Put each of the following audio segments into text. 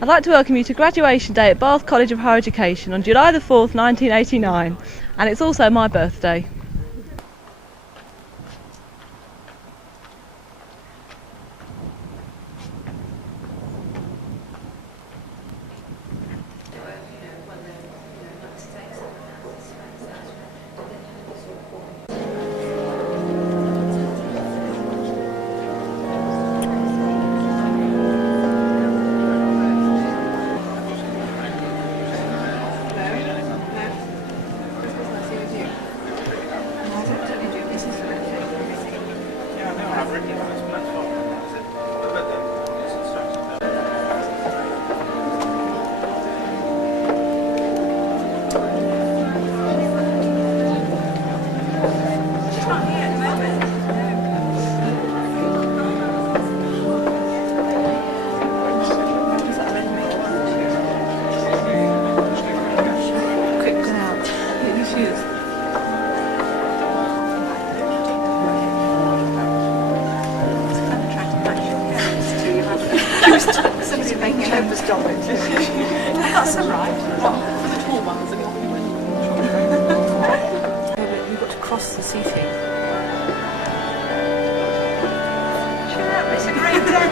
I'd like to welcome you to graduation day at Bath College of Higher Education on July the 4th, 1989, and it's also my birthday. Somebody making a hopeless job of it. That's all right. For the tall ones, and you've got to cross the seating. It's a great day.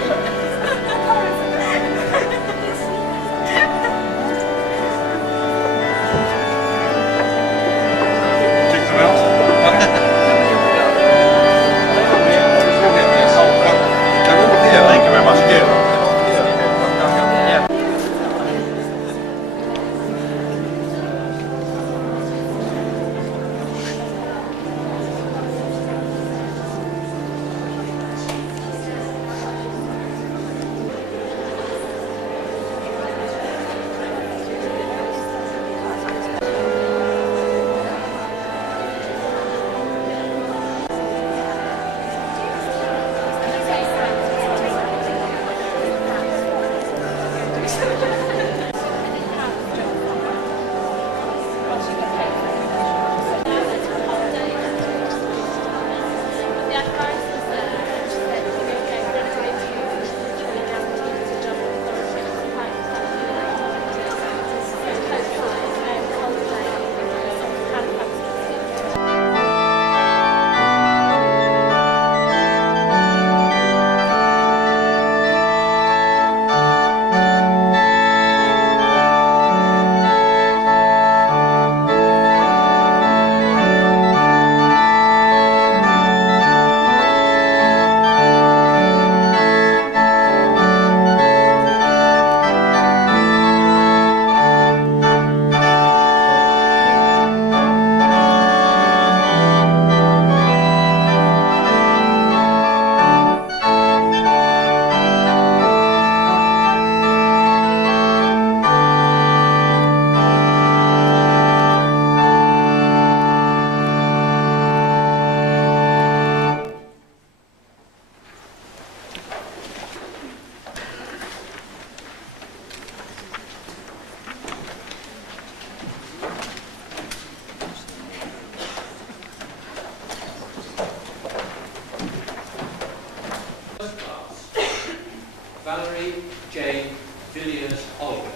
Valerie Jane Villiers Oliver.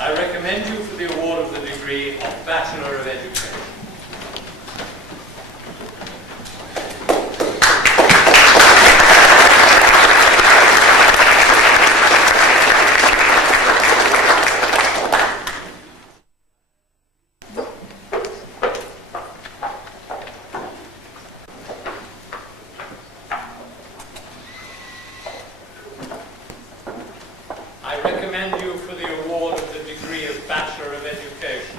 I recommend you for the award of the degree of Bachelor of Education. I recommend you for the award of the degree of Bachelor of Education.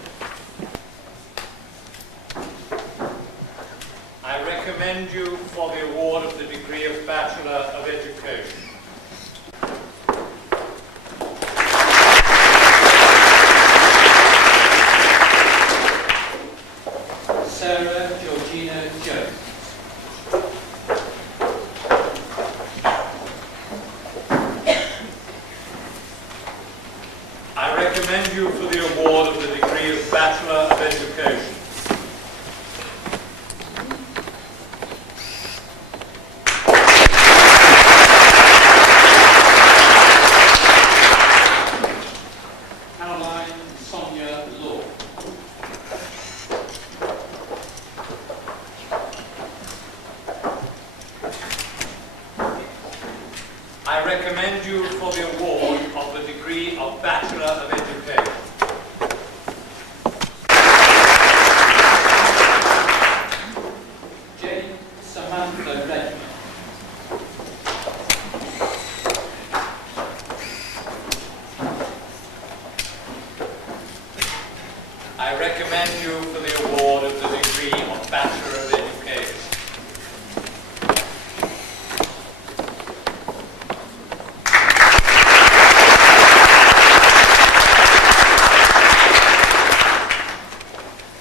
I recommend you for the award of the degree of Bachelor of Education. Sarah Georgina Jones. I recommend recommend you for the award of the degree of Bachelor of Education. I recommend you for the award of the degree of Bachelor of Education. Jane Samantha Redmond. I recommend you for the award of the degree of Bachelor of Education.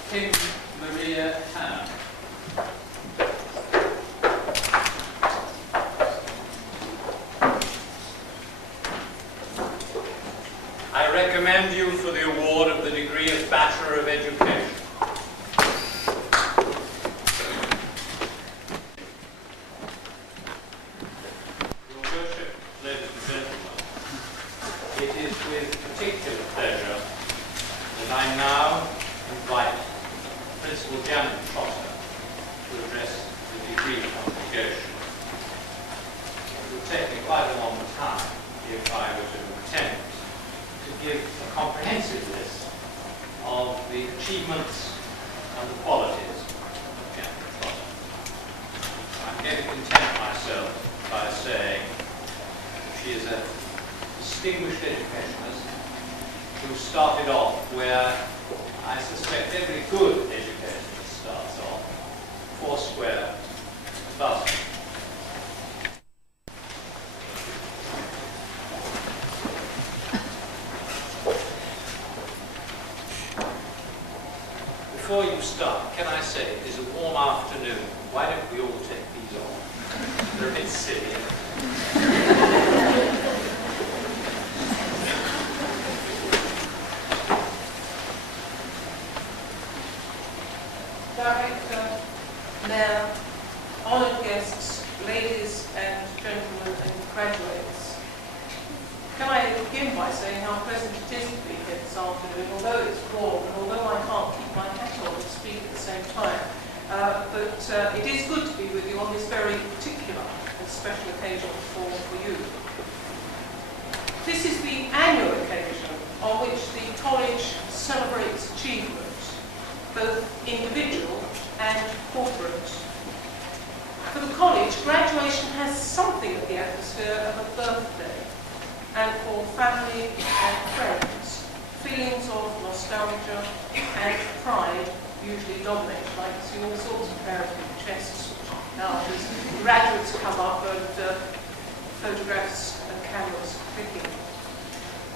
Kim Maria Ham. I recommend you for the award of the degree of Bachelor of Education. Your Worship, ladies and gentlemen, it is with particular pleasure that I now invite Principal Janet Trotter to address the degree congregation. It would take me quite a long time if I were to attempt to give a comprehensive list of the achievements and the qualities of Janet Trotter. I'm going to content myself by saying she is a distinguished educationist who started off where I suspect every good educationist starts off, foursquare, thus. Before you start, can I say it is a warm afternoon. Why don't we all take these off? They're a bit silly. Director, Mayor, honoured guests, ladies and gentlemen and graduates. Can I begin by saying how pleasant it is to be here this afternoon, although it's warm and although I can't keep my hat on and speak at the same time. But it is good to be with you on this very particular and special occasion for you. This is the annual occasion on which the college celebrates achievement, both individual and corporate. For the college, graduation has something of the atmosphere of a birthday, and for family and friends, feelings of nostalgia and pride usually dominate. I can see all sorts of parenting chests now as graduates come up and photographs and cameras clicking.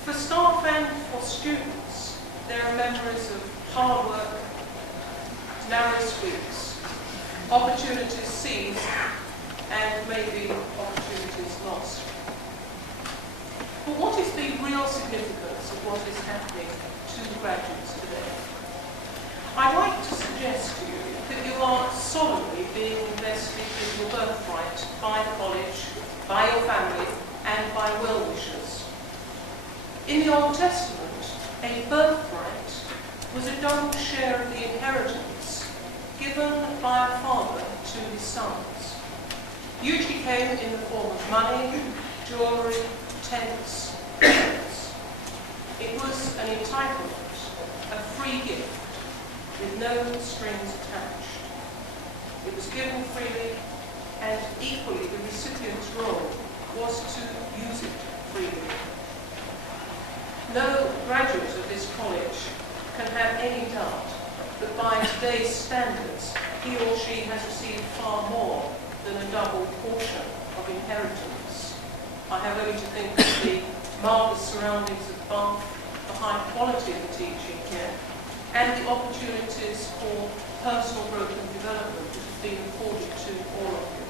For staff and for students, there are memories of hard work, narrow squeaks, opportunities seized, and maybe opportunities lost. But what is the real significance of what is happening to the graduates today? I'd like to suggest to you that you are solemnly being invested with your birthright by the college, by your family, and by well-wishers. In the Old Testament, a birthright was a double share of the inheritance given by a father to his sons. Usually came in the form of money, jewellery, tents, clothes. It was an entitlement, a free gift, with no strings attached. It was given freely, and equally the recipient's role was to use it freely. No graduate of this college can have any doubt that by today's standards, he or she has received far more than a double portion of inheritance. I have only to think of the marvellous surroundings of Bath, the high quality of the teaching here, and the opportunities for personal growth and development that have been afforded to all of you.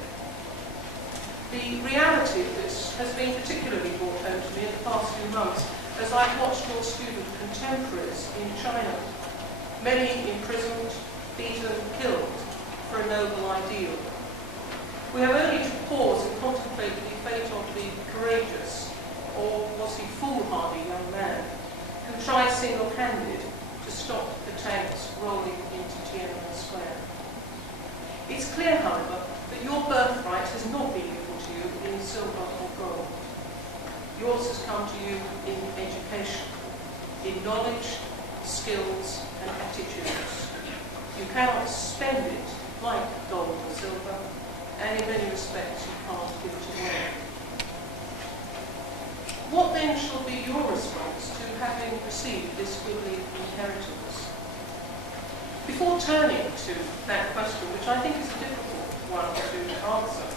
The reality of this has been particularly brought home to me in the past few months as I've watched your student contemporaries in China, many imprisoned, beaten, killed for a noble ideal. We have only to pause and contemplate the fate of the courageous, or was he foolhardy young man, who tried single-handed to stop the tanks rolling into Tiananmen Square. It's clear, however, that your birthright has not been given to you in silver or gold. Yours has come to you in education, in knowledge, skills and attitudes. You cannot spend it like gold or silver, and in many respects you can't give it away. What then shall be your response to having received this goodly inheritance? Before turning to that question, which I think is a difficult one to answer,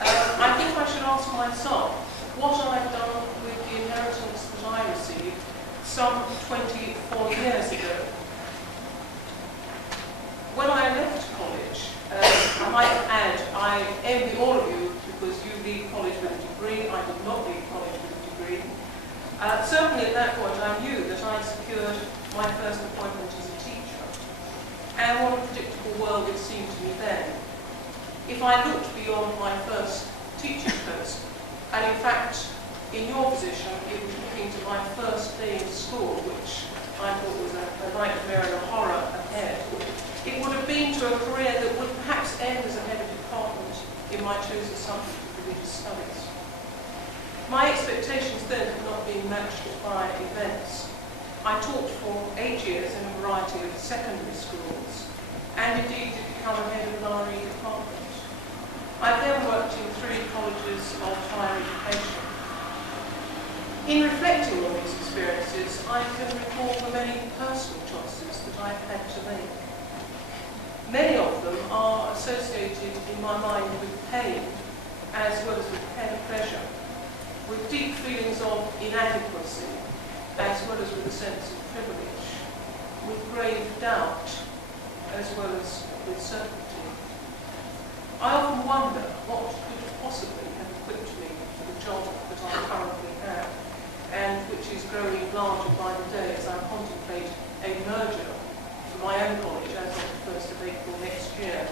I think I should ask myself what I've done with the inheritance that I received some 24 years ago. When I left college, I might add, I envy all of you because you leave college with a degree. I did not leave college with a degree. Certainly at that point I knew that I secured my first appointment as a teacher. And what a predictable world it seemed to me then. If I looked beyond my first teaching post, and in fact, in your position, it was looking to my first day in school, which I thought was a nightmare and a horror ahead. It would have been to a career that would perhaps end as a head of department in my chosen subject of religious studies. My expectations then had not been matched by events. I taught for 8 years in a variety of secondary schools, and indeed did become a head of an RE department. I then worked in 3 colleges of higher education. In reflecting on these experiences, I can recall the many personal choices that I've had to make. Many of them are associated in my mind with pain, as well as with pleasure, with deep feelings of inadequacy, as well as with a sense of privilege, with grave doubt, as well as with certainty. I often wonder what could possibly have equipped me for the job that I currently have, and which is growing larger by the day as I contemplate a merger for my own college as of the 1st of April next year.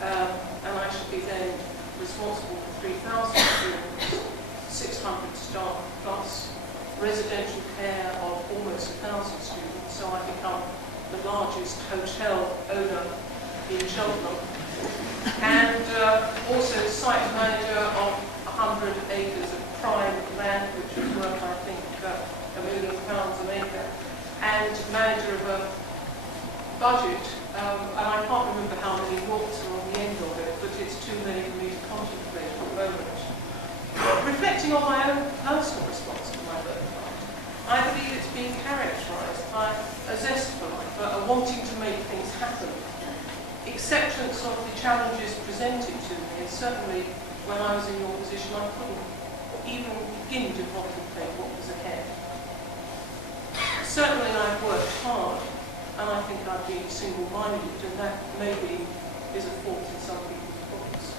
And I should be then responsible for 3,000 students, 600 staff plus, residential care of almost 1,000 students, so I become the largest hotel owner in Cheltenham, and also site manager of 100 acres of prime land, which is worth, I think, £1 million an acre, and manager of a budget, and I can't remember how many noughts are on the end of it, but it's too many for me to contemplate at the moment. Reflecting on my own personal response to my birthright, I believe it's been characterised by a zest for life, a wanting to make things happen, acceptance of the challenges presented to me, and certainly when I was in your position I couldn't even begin to contemplate what was ahead. Certainly I've worked hard, and I think I've been single-minded, and that maybe is a fault in some people's books.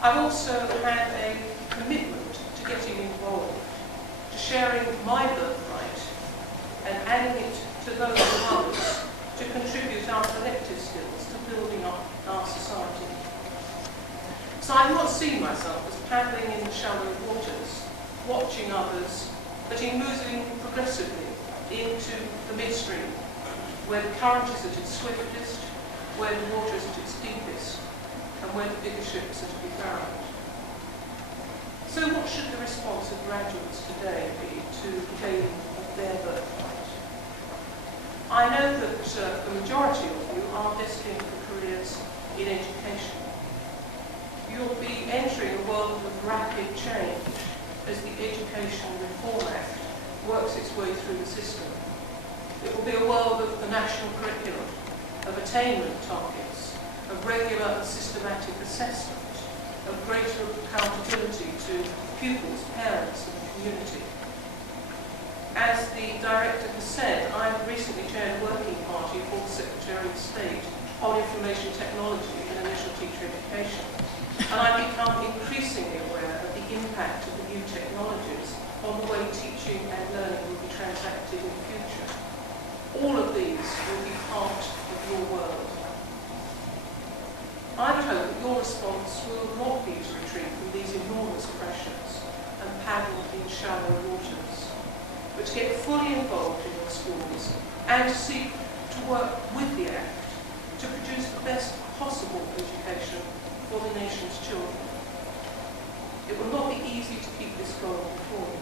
I've also had a commitment to getting involved, to sharing my birthright and adding it to those of others, to contribute our collective skills to building up our society. So I've not seen myself as paddling in the shallow waters, watching others, but in moving progressively into the midstream, where the current is at its swiftest, where the water is at its deepest, and where the bigger ships are to be found. So what should the response of graduates today be to the gaining of their birthright? I know that the majority of you are destined for careers in education. You'll be entering a world of rapid change as the Education Reform Act works its way through the system. It will be a world of the national curriculum, of attainment targets, of regular and systematic assessment, of greater accountability to pupils, parents and the community. As the Director has said, I've recently chaired a working party for the Secretary of State on information technology and initial teacher education, and I've become increasingly aware of the impact of the new technologies on the way teachers teaching and learning will be transacted in the future. All of these will be part of your world. I would hope that your response will not be to retreat from these enormous pressures and paddle in shallow waters, but to get fully involved in your schools and to seek to work with the Act to produce the best possible education for the nation's children. It will not be easy to keep this goal before you,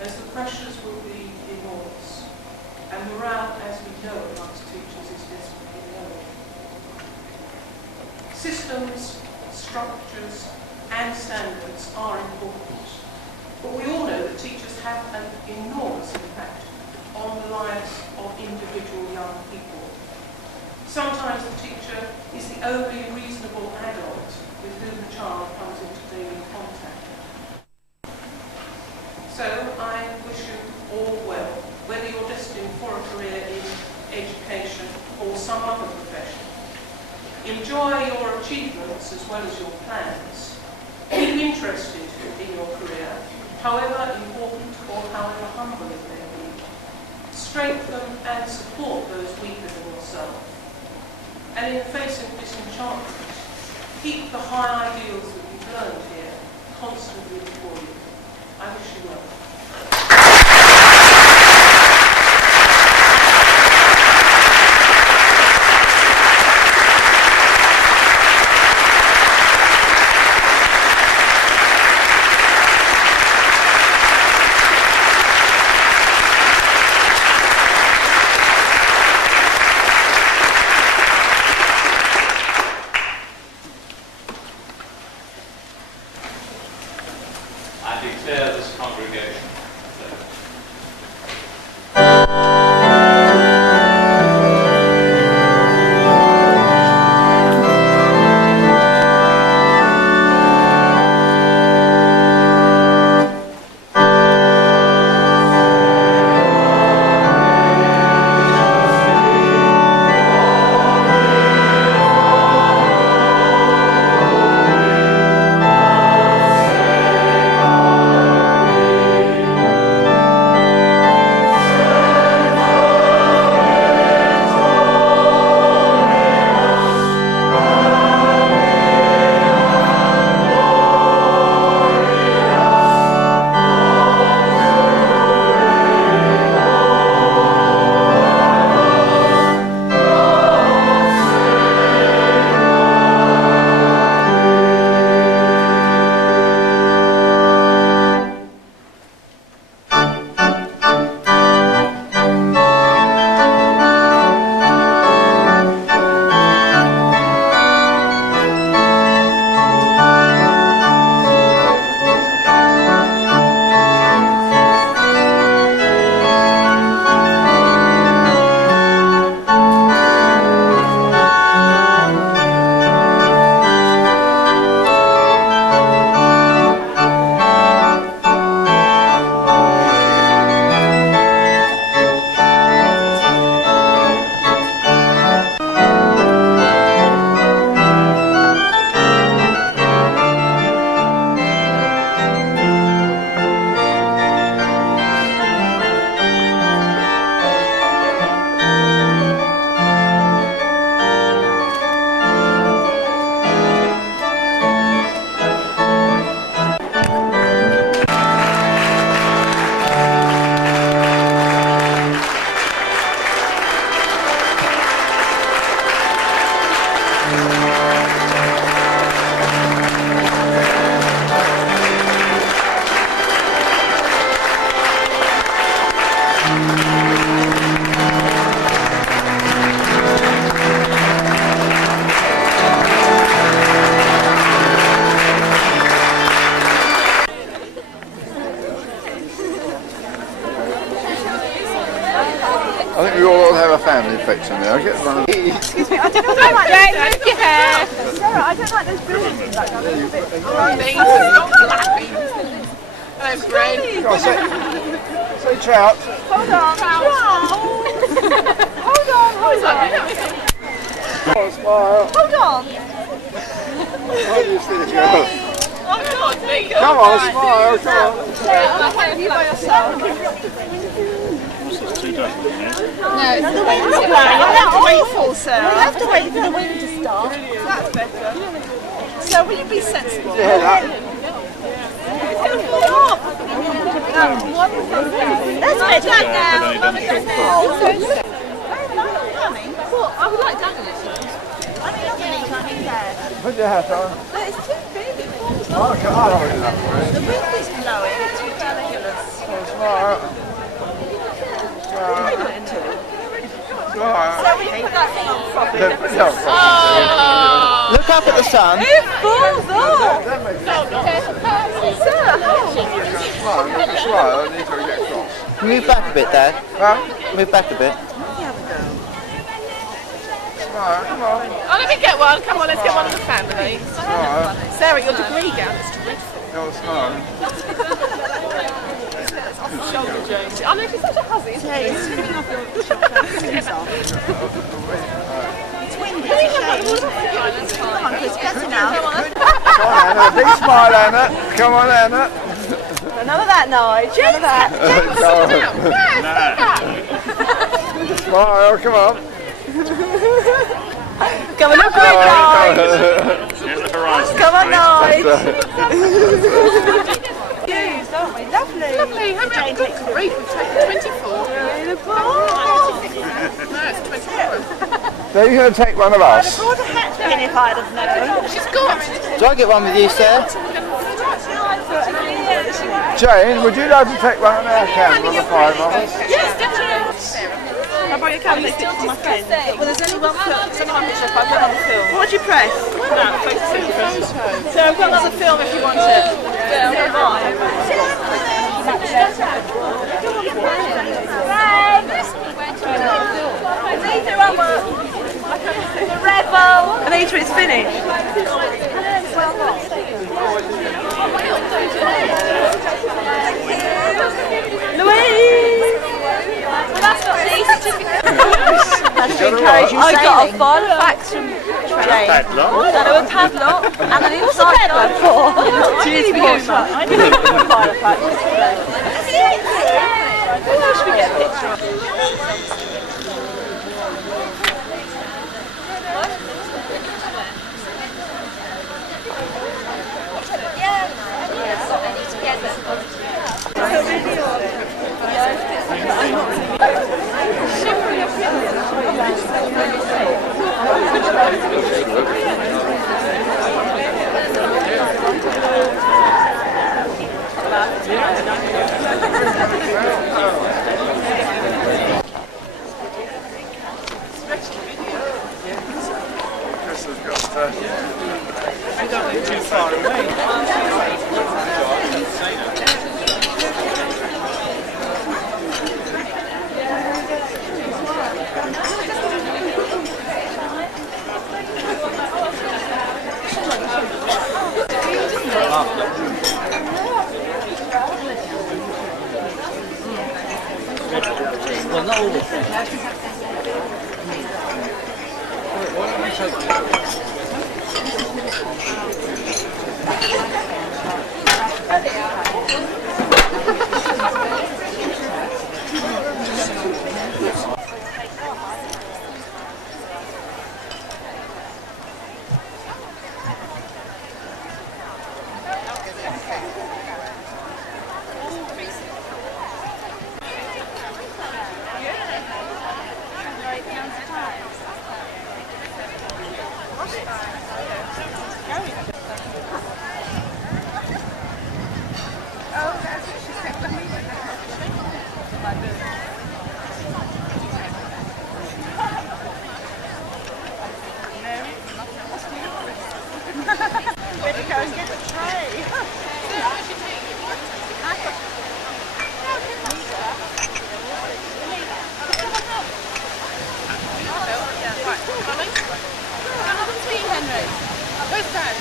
as the pressures will be enormous, and morale, as we know amongst teachers, is desperately low. Systems, structures, and standards are important, but we all know that teachers have an enormous impact on the lives of individual young people. Sometimes the teacher is the only reasonable adult with whom the child comes into daily contact. So I wish you all well, whether you're destined for a career in education or some other profession. Enjoy your achievements as well as your plans. Keep interested in your career, however important or however humble it may be. Strengthen and support those weaker than yourself. And in the face of disenchantment, keep the high ideals that you've learned here constantly before you. I wish you well. I declare this congregation closed. I think we all have a family affection there. I get one of these. Excuse me, I don't know what I like this. Move your hair. Sarah, I don't like those buildings like that. They're a bit That's great. Go on, say trout. Hold on. Hold on. Oh, smile. Hold on. How do you see the girl? Oh, Come on, smile, come on. You by yourself. No, it's the wind is blowing. You have to wait for, Sarah. You have to wait for the wind to stop. That's better. So will you be sensible? Yeah, It's going to fall off. That's better now. I would like Daniel. I mean, nothing there. put your hat on. But it's too big. It falls Oh, off. okay, I don't know enough for it. The wind is blowing. It's ridiculous. Smile. Smile. Smile. So we put that thing on properly. Look up at the sun. It falls off. Smile, smile, I need to get across. Move back a bit, Dad. Huh? Move back a bit. Smile, come on. Oh, let me get one. Come on, let's get one of the family. Smile. Sarah, your degree gown is dreadful. No, smile. Shoulder Jones. I know she's such a hussy. Isn't she? It's slipping off your shoes off. It's windy. It's a shame, isn't it? Come on, it's better now. Come on, Anna. Big smile, Anna. Come on, Anna. None of that, Nige. None of that. Smile, come on. Come on, look good, Nige. Come on, Nige. Views, aren't we? Lovely. Lovely. How about good grief? We've taken 24. No, it's 24. So you're going to take one of I'd have us? brought a hat in if I'd have known. She's got. Do I get one with you, Sarah? Jane, would you like to take one of our candles, the five of us? Yes, definitely. I'll borrow your camera stick for my friend. Well, there's only one film. There's only one picture. I've got another film. What do you press? No, photo. So I've got another film if you want it. Anita, it's finished. Louise! Well, that's not the certificate. That's to encourage you I got a sailing. file of facts from Jane. That there was a padlock and an inside one for. Cheers, Portia. I didn't have a file of facts. Who should we get a picture of? You don't live too far away. Well, not all of them.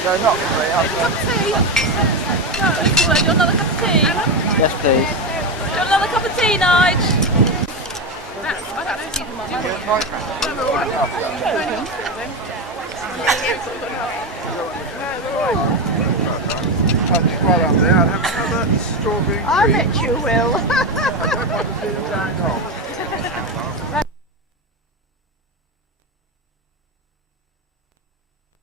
No, not three. Do you want another cup of tea? Yes, please. Do you want another cup of tea, Nige? touch while I'm there. I'll have another strawberry I cream. bet you will. I don't want to see them going off.